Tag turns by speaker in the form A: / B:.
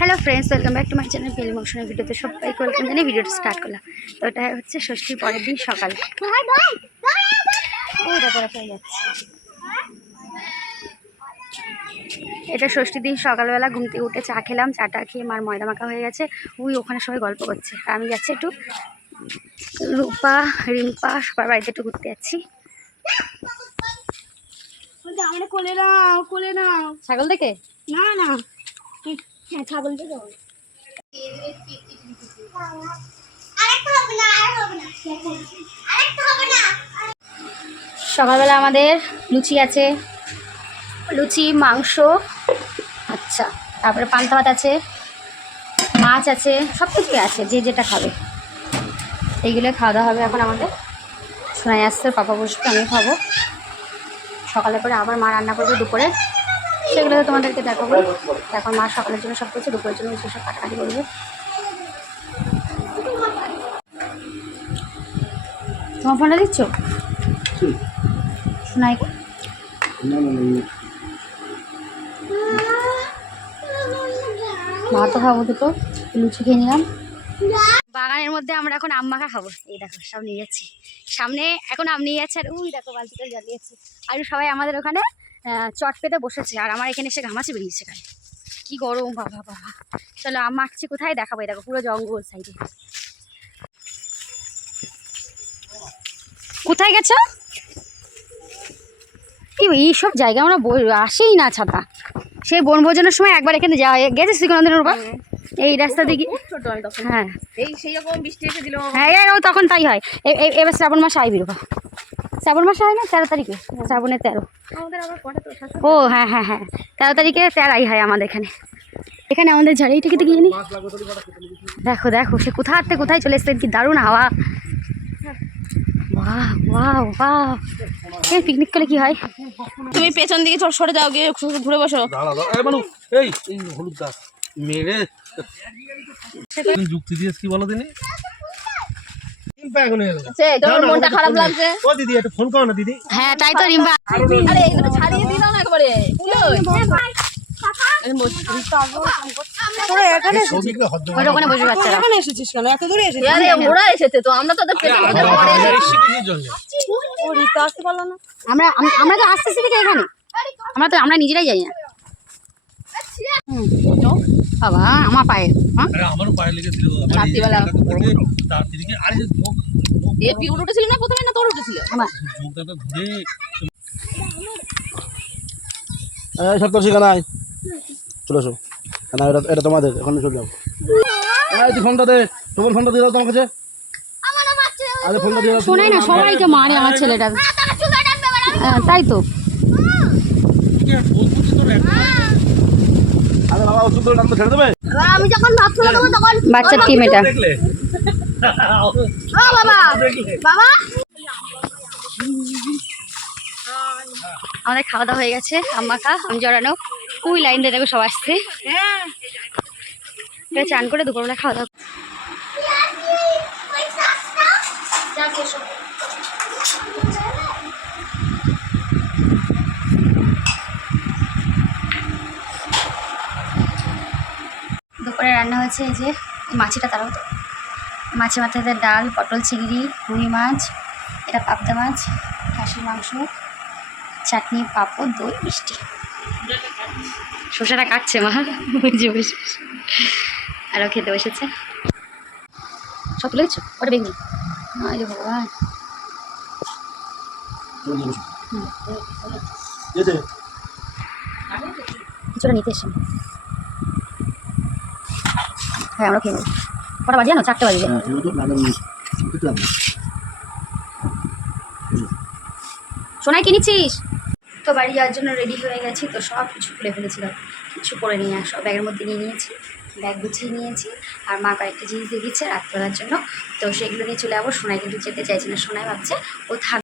A: Hello friends welcome back to my channel film মোশনের ভিডিওতে সবাইকে welcome জানিয়ে ভিডিওটা স্টার্ট করলাম। তো এটা হচ্ছে ষষ্ঠীর পরের দিন সকাল। এটা ষষ্ঠীর দিন সকালবেলা ঘুম থেকে উঠে চা খেলাম চাটা খেয়ে মার ময়দা মাখা হয়ে গেছে। ওই ওখানে সবাই গল্প করছে। আর আমি যাচ্ছি একটু রূপা রিম্পা সবার বাড়িতে একটু ঘুরতে যাচ্ছি।
B: কোলে নাও কোলে নাও।
A: ছাগল দেখে?
B: না না। হ্যাঁ যাব
A: সকালবেলা আমাদের লুচি আছে। লুচি মাংস আচ্ছা তারপরে পান্তা ভাত আছে মাছ আছে সব কিছুই আছে যে যেটা খাবে। এইগুলো খাওয়া দাওয়া হবে এখন আমাদের। শোনাই আসছে পাপা বসবে আমি খাব। সকালে করে আবার মা রান্না করবে দুপুরে। সেগুলো তো তোমাদেরকে দেখাবো। এখন মা সকালের জন্য সব কিছু দুপুরের জন্য সেসব কাটাকাটি করবে। তোমার ফোনটা দিচ্ছ? শোনাই ভাতও খাব দুটো লুচি খেয়ে নিলাম। বাগানের মধ্যে আমরা এখন আম মাখা খাব। এই দেখো সব নিয়ে যাচ্ছি। সামনে এখন নিয়ে যাচ্ছে আর উই দেখো বালতিটা জ্বালিয়েছে। আর সবাই আমাদের ওখানে চট পেতে বসেছে, আর আমার এখানে এসে ঘামাচি বেরিয়েছে গায়ে কি গরম, বাবা বাবা। চলো আম মাখছি কোথায় দেখাবো? দেখো, পুরো জঙ্গল সাইডে। কোথায় গেছো? এই এইসব জায়গায় আমরা আসেই না ছাতা। সেই বনভোজনের সময় একবার এখানে যাওয়া গেছিস কোনোদিন ওর এই রাস্তা দিকে
B: ছোট আমি তখন।
A: হ্যাঁ।
B: এই সেই রকম বৃষ্টি এসে দিল।
A: হ্যাঁ ও তখন তাই হয়। এবার শ্রাবণ মাসে আইবি রোবা শ্রাবণ মাসে হয় না তেরো তারিখে? শ্রাবণের তেরো। ও হ্যাঁ হ্যাঁ হ্যাঁ। তেরো তারিখে তেরাই হয় আমাদের এখানে। এখানে আমাদের ঝাড়িয়ে টিকিতে গিয়ে নি। দেখো দেখো সে কোথা থেকে কোথায় চলে এসছে কি দারুণ হাওয়া। বাহ বাহ বাহ এই পিকনিক করলে কি হয়?
B: তুমি পেছন দিকে সরে যাও গিয়ে ঘুরে বসো।
C: এই মানু হলুদ গাছ। মেরে। যুক্তি দিয়েছ কি বলো দিনি?
B: মনটা খারাপ লাগছে।
C: ও দিদি একটা ফোন করো না দিদি।
A: হ্যাঁ তাই তো রিম্বা
B: আরে এগুলো ছাড়িয়ে দিল একবারে। কি হলো? এই বস।
A: ওই ওখানে বসে বাচ্চারা
B: আরে ওরা এসেছে তো আমরা তো ওদের পেছন পেছন পরে এসেছি।
A: আমরা আম- আমরা তো আসতেছি থেকে এখানে। আমরা তো আমরা নিজেরাই যাই না। বাবা আমার পায়ে হ্যাঁ?
C: আরে আমারও পায়ে লেগেছিল
B: রাত্রিবেলা।
C: জায়গাটা পড়ে তার দিকে আরে
B: এ পিউর উঠেছিল না প্রথমে না তোর উঠেছিল
A: আমার
C: ঝোঁকটা তো ঘুরে
D: এই সপ্তাহ সেখানে চলে এসো না এটা এটা তোমাদের এখন চলে যাব। এই তুই ফোনটা দে। তোমার ফোনটা দিয়ে দাও তোমার কাছে। আরে ফোনটা দিয়ে দাও।
A: শোনাই না সবাইকে মারে আমার ছেলেটা। হ্যাঁ, তাই তো।
C: কি বলব কি তোর
A: বাচ্চার টিম এটা। আমাদের খাওয়া দাওয়া হয়ে গেছে আম্মা খা আমি জড়ানো। কুই লাইন দিয়ে দেখো সব আসছে। চান করে দুপুরবেলা খাওয়া দাওয়া। দুপুরে রান্না হয়েছে এই যে মাছিটা তারাও তো। মাছে মাথাতে ডাল পটল চিংড়ি রুই মাছ এটা পাবদা মাছ খাসির মাংস চাটনি পাঁপড় দই মিষ্টি। শসাটা কাটছে মা। বুঝে বসে আরও খেতে বসেছে। সব তুলে ওটা বেগুনি। আরে ভগবান। কিছুটা নিতে এসে। হ্যাঁ আমরা খেয়ে নেব। কটা বাজে জানো? চারটে বাজে।
D: হ্যাঁ লাগবে
A: সোনাই কিনেছিস তো বাড়ি যাওয়ার জন্য রেডি হয়ে গেছি তো সব কিছু খুলে ফেলেছিলাম। কিছু করে নিয়ে আস। ব্যাগের মধ্যে নিয়ে নিয়েছি ব্যাগ গুছিয়ে নিয়েছি আর মা কয়েকটা জিনিস দিয়ে দিচ্ছে রাত্রেবেলার জন্য। তো সেগুলো নিয়ে চলে যাব। সোনাই কিন্তু যেতে চাইছে না। সোনাই ভাবছে ও থাক